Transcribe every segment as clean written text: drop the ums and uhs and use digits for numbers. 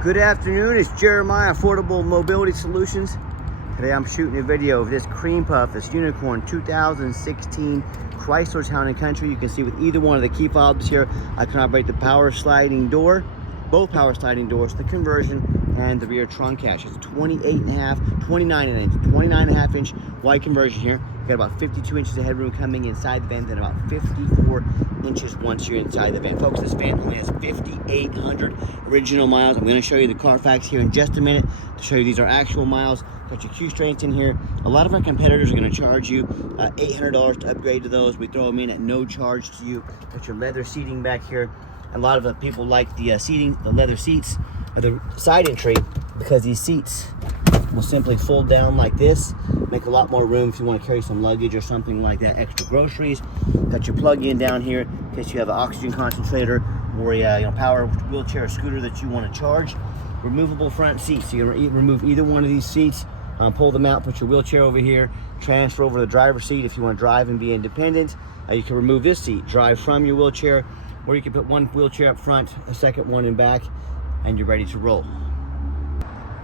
Good afternoon, it's Jeremiah, Affordable Mobility Solutions. Today I'm shooting a video of this cream puff, this unicorn 2016 Chrysler Town & Country. You can see with either one of the key fobs here, I can operate the power sliding door, both power sliding doors, the conversion, and the rear trunk cache. It's 29.5 inch wide conversion here. Got about 52 inches of headroom coming inside the van, then about 54 inches once you're inside the van. Folks, this van only has 5,800 original miles. I'm going to show you the Carfax here in just a minute to show you these are actual miles. Got your Q strengths in here. A lot of our competitors are going to charge you $800 to upgrade to those. We throw them in at no charge to you. Got your leather seating back here. A lot of the people like the seating, the leather seats, or the side entry, because these seats will simply fold down like this. Make a lot more room if you want to carry some luggage or something like that, extra groceries. Got your plug-in down here in case you have an oxygen concentrator or a power wheelchair or scooter that you want to charge. Removable front seats, so you can remove either one of these seats, pull them out, put your wheelchair over here, transfer over to the driver's seat if you want to drive and be independent. You can remove this seat, drive from your wheelchair, or you can put one wheelchair up front, a second one in back, and you're ready to roll.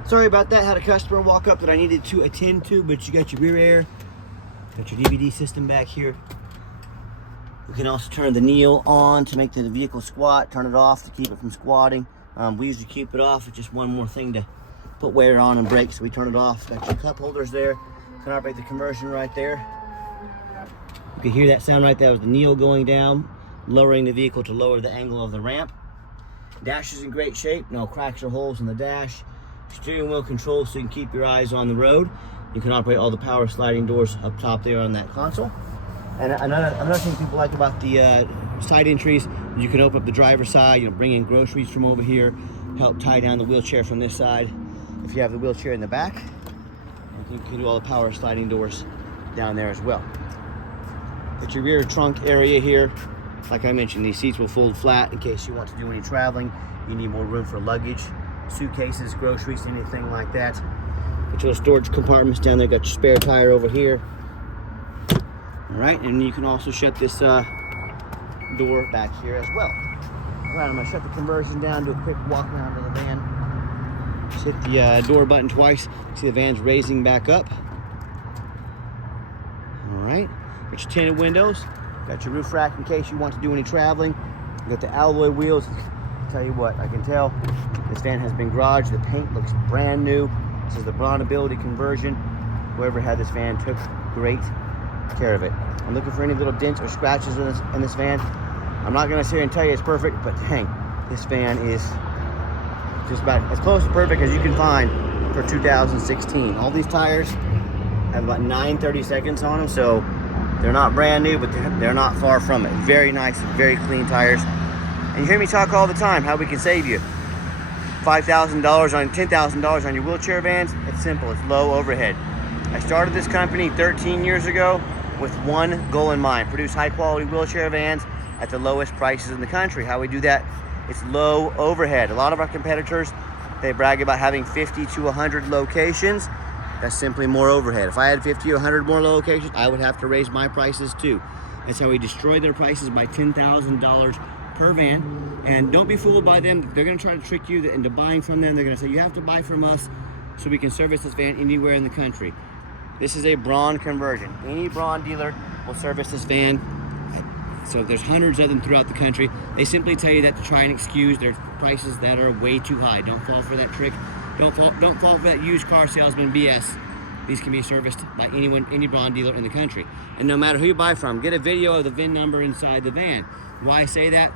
Sorry about that, had a customer walk up that I needed to attend to, but you got your rear air, got your DVD system back here. We can also turn the kneel on to make the vehicle squat, turn it off to keep it from squatting. We usually keep it off. It's just one more thing to put wear on and brake, so we turn it off. Got your cup holders there. Can operate the conversion right there. You can hear that sound right there. That was the kneel going down, lowering the vehicle to lower the angle of the ramp. Dash is in great shape, no cracks or holes in the dash. Steering wheel control so you can keep your eyes on the road. You can operate all the power sliding doors up top there on that console. And another thing people like about the side entries, you can open up the driver's side, bring in groceries from over here, help tie down the wheelchair from this side. If you have the wheelchair in the back, you can do all the power sliding doors down there as well. Got your rear trunk area here. Like I mentioned, these seats will fold flat in case you want to do any traveling. You need more room for luggage, suitcases, groceries, anything like that. Got your little storage compartments down there. Got your spare tire over here. All right, and you can also shut this door back here as well. All right, I'm gonna shut the conversion down, do a quick walk around to the van. Just hit the door button twice. See the van's raising back up. All right, got your tinted windows. Got your roof rack in case you want to do any traveling. You got the alloy wheels. I'll tell you what, I can tell this van has been garaged. The paint looks brand new. This is the bondability conversion. Whoever had this van took great care of it. I'm looking for any little dents or scratches in this van. I'm not gonna sit here and tell you it's perfect, but dang, this van is just about as close to perfect as you can find for 2016. All these tires have about 930 seconds on them, so they're not brand new, but they're not far from it. Very nice, very clean tires. And you hear me talk all the time how we can save you $5,000 on $10,000 on your wheelchair vans. It's simple, it's low overhead. I started this company 13 years ago with one goal in mind: produce high quality wheelchair vans at the lowest prices in the country. How we do that? It's low overhead. A lot of our competitors, they brag about having 50 to 100 locations. That's simply more overhead. If I had 50 or 100 more locations, I would have to raise my prices too. That's how we destroy their prices by $10,000 per van. And don't be fooled by them. They're gonna try to trick you into buying from them. They're gonna say, you have to buy from us so we can service this van anywhere in the country. This is a Braun conversion. Any Braun dealer will service this van. So there's hundreds of them throughout the country. They simply tell you that to try and excuse their prices that are way too high. Don't fall for that trick. Don't fall for that used car salesman BS. These can be serviced by anyone, any Braun dealer in the country. And no matter who you buy from, get a video of the VIN number inside the van. Why I say that?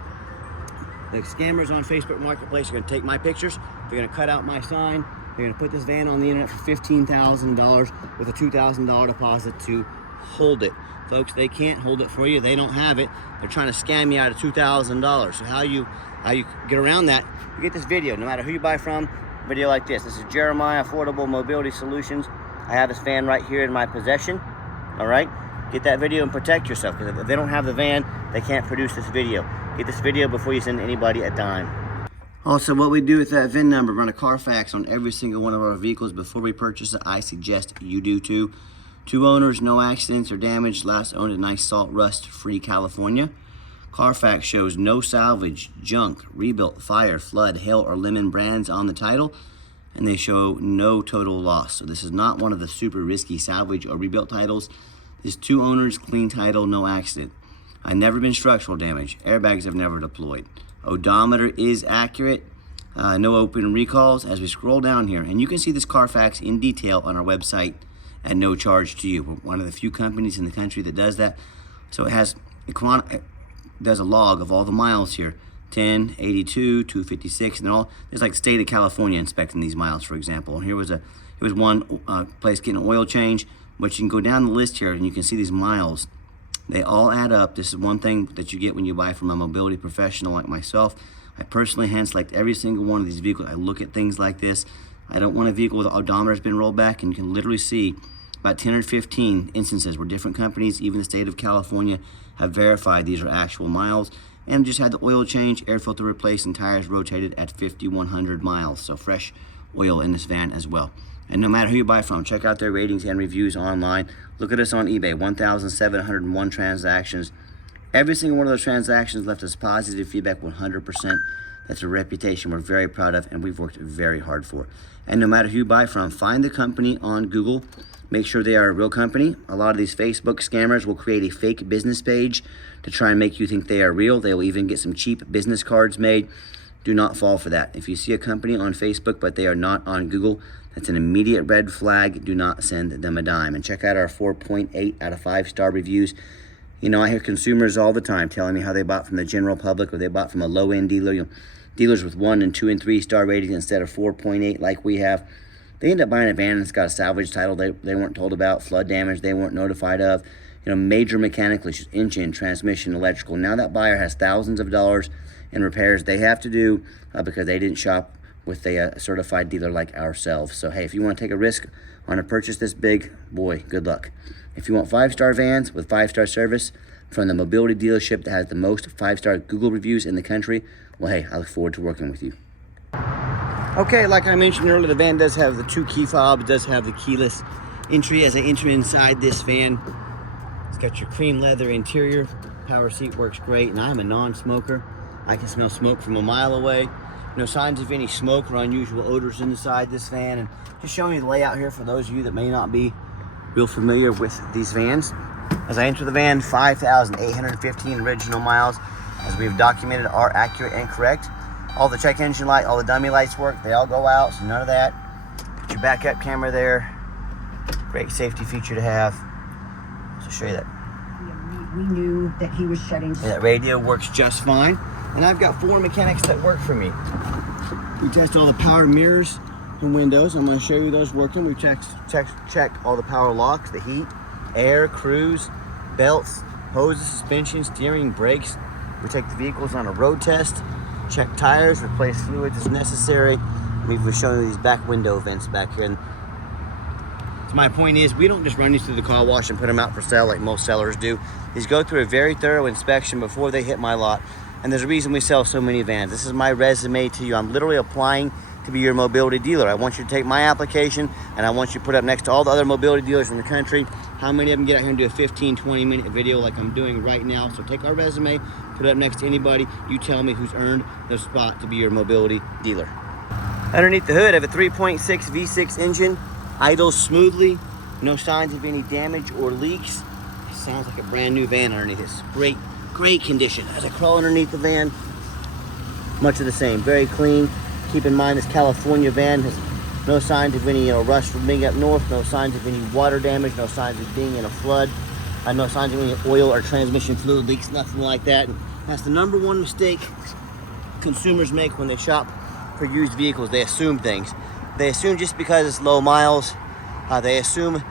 The scammers on Facebook Marketplace are gonna take my pictures. They're gonna cut out my sign. They're gonna put this van on the internet for $15,000 with a $2,000 deposit to hold it. Folks, they can't hold it for you. They don't have it. They're trying to scam you out of $2,000. So how you get around that? You get this video, no matter who you buy from. Video like this. This is Jeremiah, Affordable Mobility Solutions. I have this van right here in my possession. All right, get that video and protect yourself, because if they don't have the van, they can't produce this video. Get this video before you send anybody a dime. Also, what we do with that VIN number, run a Carfax on every single one of our vehicles before we purchase it. I suggest you do too. 2 owners, no accidents or damage, last owned in nice salt rust free California. Carfax shows no salvage, junk, rebuilt, fire, flood, hail, or lemon brands on the title, and they show no total loss. So this is not one of the super risky salvage or rebuilt titles. This 2 owners, clean title, no accident. I've never been structural damage. Airbags have never deployed. Odometer is accurate. No open recalls. As we scroll down here, and you can see this Carfax in detail on our website at no charge to you. We're one of the few companies in the country that does that. So it has it does a log of all the miles here. 10, 82, 256, and all. There's like the state of California inspecting these miles, for example. And here was one place getting an oil change, but you can go down the list here and you can see these miles. They all add up. This is one thing that you get when you buy from a mobility professional like myself. I personally hand select every single one of these vehicles. I look at things like this. I don't want a vehicle where the odometer has been rolled back, and you can literally see about 10 or 15 instances where different companies, even the state of California, have verified these are actual miles, and just had the oil change, air filter replaced, and tires rotated at 5,100 miles. So fresh oil in this van as well. And no matter who you buy from, check out their ratings and reviews online. Look at us on eBay, 1,701 transactions. Every single one of those transactions left us positive feedback, 100%. That's a reputation we're very proud of and we've worked very hard for. And no matter who you buy from, find the company on Google. Make sure they are a real company. A lot of these Facebook scammers will create a fake business page to try and make you think they are real. They will even get some cheap business cards made. Do not fall for that. If you see a company on Facebook but they are not on Google, that's an immediate red flag. Do not send them a dime. And check out our 4.8 out of 5-star reviews. You know, I hear consumers all the time telling me how they bought from the general public or they bought from a low-end dealer. You know, dealers with 1 and 2 and 3-star ratings instead of 4.8 like we have. They end up buying a van that's got a salvage title they weren't told about, flood damage they weren't notified of, you know, major mechanical issues, engine, transmission, electrical. Now that buyer has thousands of dollars in repairs they have to do because they didn't shop with a certified dealer like ourselves. So hey, if you want to take a risk on a purchase this big, boy, good luck. If you want 5-star vans with 5-star service from the mobility dealership that has the most 5-star Google reviews in the country, well, hey, I look forward to working with you. Okay, like I mentioned earlier, the van does have the 2 key fobs, does have the keyless entry. As I enter inside this van, it's got your cream leather interior, power seat works great, and I'm a non-smoker. I can smell smoke from a mile away. No signs of any smoke or unusual odors inside this van. And just showing you the layout here for those of you that may not be real familiar with these vans. As I enter the van, 5,815 original miles, as we've documented, are accurate and correct. All the check engine light, all the dummy lights work. They all go out, so none of that. Put your backup camera there. Great safety feature to have. So show you that. Yeah, we knew that he was shutting. That radio works just fine. And I've got 4 mechanics that work for me. We test all the power mirrors and windows. I'm going to show you those working. We check all the power locks, the heat, air, cruise, belts, hoses, suspension, steering, brakes. We take the vehicles on a road test, check tires, replace fluids as necessary. We've shown you these back window vents back here. And so my point is, we don't just run these through the car wash and put them out for sale like most sellers do. These go through a very thorough inspection before they hit my lot. And there's a reason we sell so many vans. This is my resume to you. I'm literally applying to be your mobility dealer. I want you to take my application and I want you to put up next to all the other mobility dealers in the country. How many of them get out here and do a 15, 20-minute video like I'm doing right now? So take our resume, put it up next to anybody. You tell me who's earned the spot to be your mobility dealer. Underneath the hood, I have a 3.6 V6 engine, idles smoothly, no signs of any damage or leaks. It sounds like a brand new van underneath this. Great condition. As I crawl underneath the van, much of the same, very clean. Keep in mind this California van has no signs of any rust from being up north, no signs of any water damage, no signs of being in a flood, no signs of any oil or transmission fluid leaks, nothing like that. And that's the number one mistake consumers make when they shop for used vehicles. They assume things. They assume just because it's low miles, they assume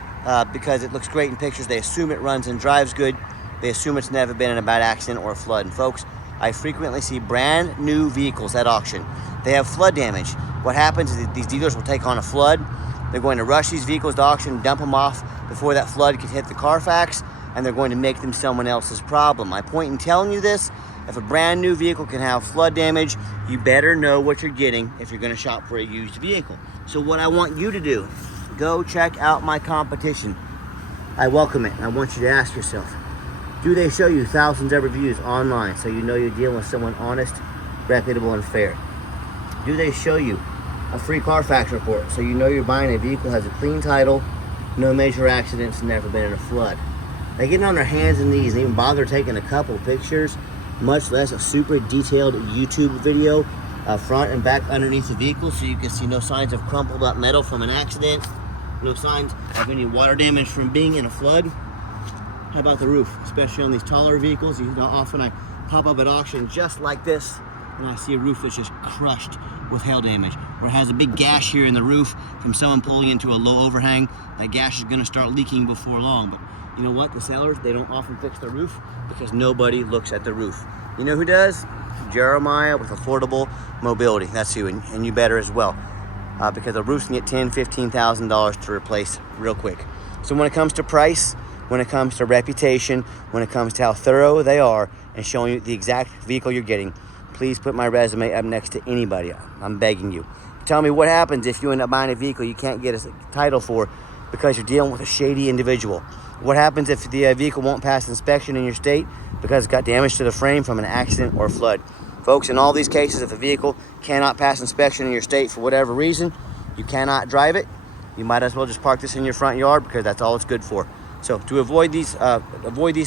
because it looks great in pictures, they assume it runs and drives good. They assume it's never been in a bad accident or a flood. And folks, I frequently see brand new vehicles at auction. They have flood damage. What happens is that these dealers will take on a flood. They're going to rush these vehicles to auction, dump them off before that flood can hit the Carfax, and they're going to make them someone else's problem. My point in telling you this, if a brand new vehicle can have flood damage, you better know what you're getting if you're going to shop for a used vehicle. So what I want you to do, go check out my competition. I welcome it. I want you to ask yourself, Do they show you thousands of reviews online so you know you're dealing with someone honest, reputable, and fair? Do they show you a free Carfax report so you know you're buying a vehicle that has a clean title, no major accidents, and never been in a flood? They get on their hands and knees and even bother taking a couple pictures, much less a super detailed YouTube video, front and back underneath the vehicle, so you can see no signs of crumpled up metal from an accident, no signs of any water damage from being in a flood. How about the roof? Especially on these taller vehicles, you know, often I pop up at auction just like this, and I see a roof that's just crushed with hail damage, or it has a big gash here in the roof from someone pulling into a low overhang. That gash is going to start leaking before long. But you know what? The sellers, they don't often fix their roof because nobody looks at the roof. You know who does? Jeremiah with Affordable Mobility. That's who, and you better as well, because the roofs can get $10,000, $15,000 to replace real quick. So when it comes to price, when it comes to reputation, when it comes to how thorough they are and showing you the exact vehicle you're getting, please put my resume up next to anybody. I'm begging you. Tell me what happens if you end up buying a vehicle you can't get a title for because you're dealing with a shady individual. What happens if the vehicle won't pass inspection in your state because it's got damage to the frame from an accident or flood? Folks, in all these cases, if a vehicle cannot pass inspection in your state for whatever reason, you cannot drive it, you might as well just park this in your front yard because that's all it's good for. So to avoid these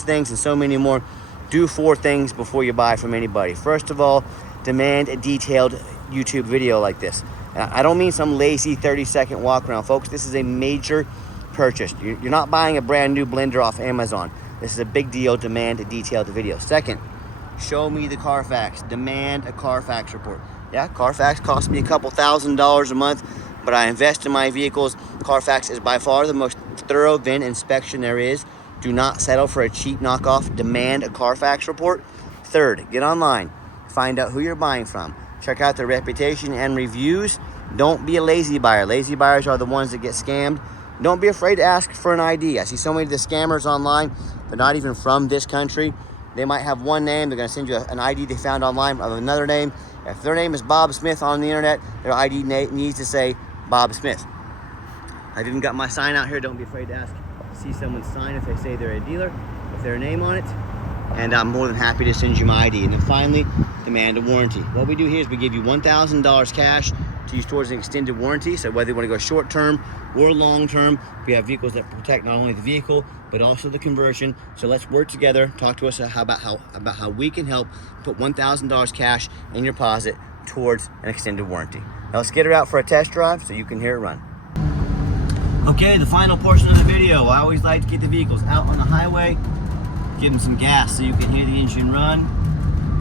things and so many more, do 4 things before you buy from anybody. First of all, demand a detailed YouTube video like this. I don't mean some lazy 30-second walk around, folks. This is a major purchase. You're not buying a brand new blender off Amazon. This is a big deal. Demand a detailed video. Second, show me the Carfax. Demand a Carfax report. Yeah, Carfax costs me a couple $1,000s a month, but I invest in my vehicles. Carfax is by far the most thorough VIN inspection there is. Do not settle for a cheap knockoff. Demand a Carfax report. Third, get online. Find out who you're buying from. Check out their reputation and reviews. Don't be a lazy buyer. Lazy buyers are the ones that get scammed. Don't be afraid to ask for an ID. I see so many of the scammers online. They're not even from this country. They might have one name. They're going to send you an ID they found online of another name. If their name is Bob Smith on the internet, their ID needs to say Bob Smith. I've even got my sign out here. Don't be afraid to ask. See someone's sign if they say they're a dealer, with their name on it. And I'm more than happy to send you my ID. And then finally, demand a warranty. What we do here is we give you $1,000 cash to use towards an extended warranty. So whether you want to go short term or long term, we have vehicles that protect not only the vehicle but also the conversion. So let's work together. Talk to us about how we can help put $1,000 cash in your deposit towards an extended warranty. Now let's get her out for a test drive so you can hear it run. Okay, the final portion of the video. I always like to get the vehicles out on the highway, give them some gas so you can hear the engine run,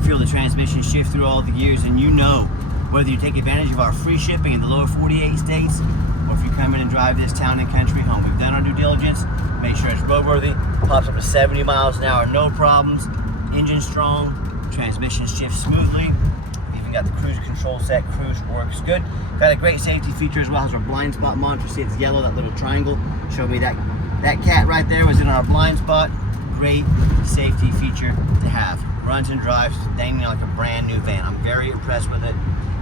feel the transmission shift through all the gears, and you know whether you take advantage of our free shipping in the lower 48 states or if you come in and drive this town and country home. We've done our due diligence, make sure it's roadworthy, pops up to 70 miles an hour, no problems, engine strong, transmission shifts smoothly. We've even got the cruise control set, cruise works good. Got a great safety feature as well as our blind spot monitor. See it's yellow, that little triangle. Showed me that cat right there was in our blind spot. Great safety feature to have. Runs and drives dang like a brand new van. I'm very impressed with it.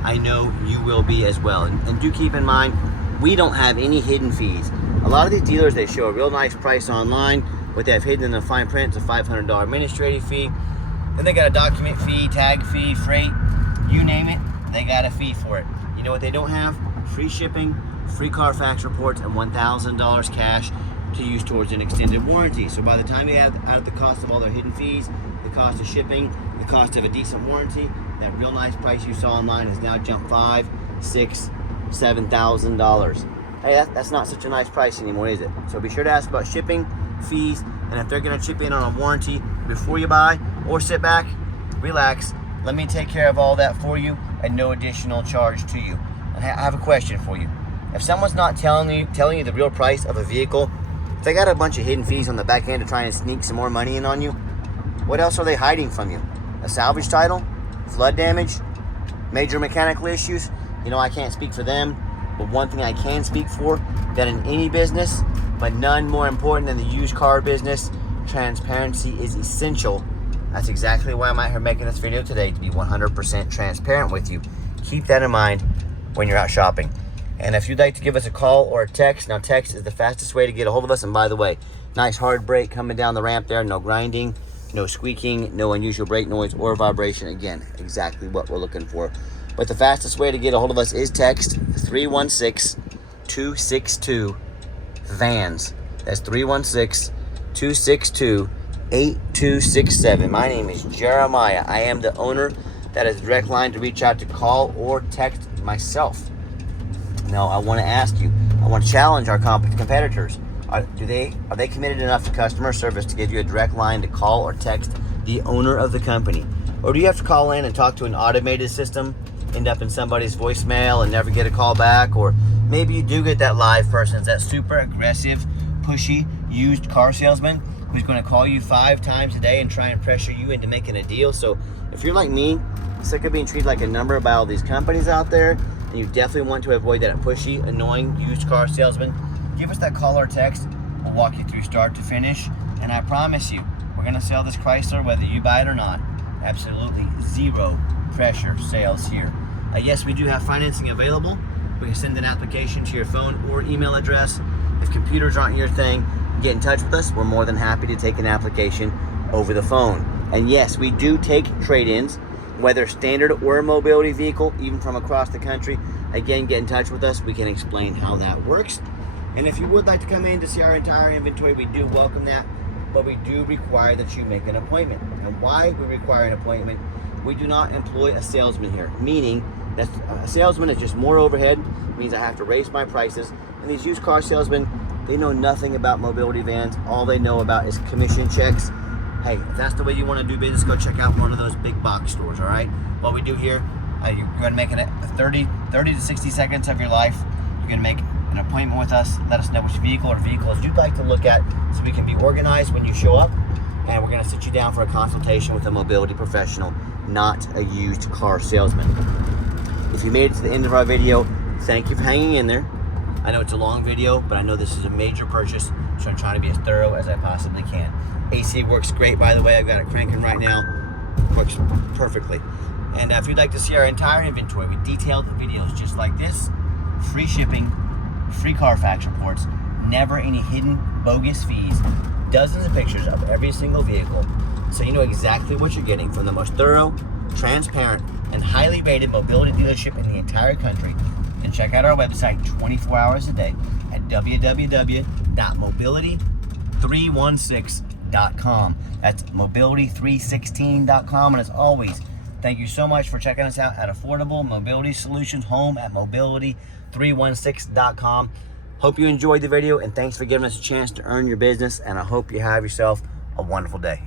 I know you will be as well. And do keep in mind, we don't have any hidden fees. A lot of these dealers, they show a real nice price online. What they have hidden in the fine print is a $500 administrative fee. Then they got a document fee, tag fee, freight, you name it, they got a fee for it. You know what they don't have? Free shipping, free Carfax reports, and $1,000 cash to use towards an extended warranty. So by the time you add the cost of all their hidden fees, the cost of shipping, the cost of a decent warranty, that real nice price you saw online has now jumped $5,000, $6,000, $7,000. Hey, that's not such a nice price anymore, is it? So be sure to ask about shipping, fees, and if they're gonna chip in on a warranty before you buy, or sit back, relax, let me take care of all that for you at no additional charge to you. And I have a question for you. If someone's not telling you the real price of a vehicle, if they got a bunch of hidden fees on the back end to try and sneak some more money in on you, what else are they hiding from you? A salvage title? Flood damage? Major mechanical issues? You know, I can't speak for them, but one thing I can speak for, that in any business, but none more important than the used car business, transparency is essential. That's exactly why I'm out here making this video today, to be 100% transparent with you. Keep that in mind when you're out shopping. And if you'd like to give us a call or a text, now text is the fastest way to get a hold of us. And by the way, nice hard brake coming down the ramp there, no grinding, No squeaking, no unusual brake noise or vibration. Again, exactly what we're looking for. But the fastest way to get a hold of us is text 316-262-VANS. That's 316-262-8267. My name is Jeremiah. I am the owner. That is a direct line to reach out to call or text myself. Now, I want to ask you, I want to challenge our competitors. Are they committed enough to customer service to give you a direct line to call or text the owner of the company? Or do you have to call in and talk to an automated system, end up in somebody's voicemail and never get a call back? Or maybe you do get that live person, that super aggressive, pushy, used car salesman who's going to call you 5 times a day and try and pressure you into making a deal. So if you're like me, sick of being treated like a number by all these companies out there, and you definitely want to avoid that pushy, annoying used car salesman, give us that call or text. We'll walk you through start to finish. And I promise you, we're going to sell this Chrysler whether you buy it or not. Absolutely zero pressure sales here. Yes, we do have financing available. We can send an application to your phone or email address. If computers aren't your thing, get in touch with us. We're more than happy to take an application over the phone. And yes, we do take trade-ins, whether standard or a mobility vehicle, even from across the country. Again, get in touch with us. We can explain how that works. And if you would like to come in to see our entire inventory, we do welcome that, but we do require that you make an appointment. And why we require an appointment? We do not employ a salesman here, meaning that a salesman is just more overhead, means I have to raise my prices. And these used car salesmen, they know nothing about mobility vans. All they know about is commission checks. Hey, if that's the way you want to do business, go check out one of those big box stores, all right? What we do here, you're going to make it 30 to 60 seconds of your life. You're going to make an appointment with us. Let us know which vehicle or vehicles you'd like to look at so we can be organized when you show up. And we're going to sit you down for a consultation with a mobility professional, not a used car salesman. If you made it to the end of our video, thank you for hanging in there. I know it's a long video, but I know this is a major purchase, so I'm trying to be as thorough as I possibly can. AC works great, by the way. I've got it cranking right now. Works perfectly. And if you'd like to see our entire inventory with detailed videos just like this, free shipping, free Carfax reports, never any hidden bogus fees, dozens of pictures of every single vehicle, so you know exactly what you're getting from the most thorough, transparent, and highly rated mobility dealership in the entire country. And check out our website 24 hours a day at www.mobility316.com. That's mobility316.com. And as always, thank you so much for checking us out at Affordable Mobility Solutions, home at mobility316.com. Hope you enjoyed the video, and thanks for giving us a chance to earn your business, and I hope you have yourself a wonderful day.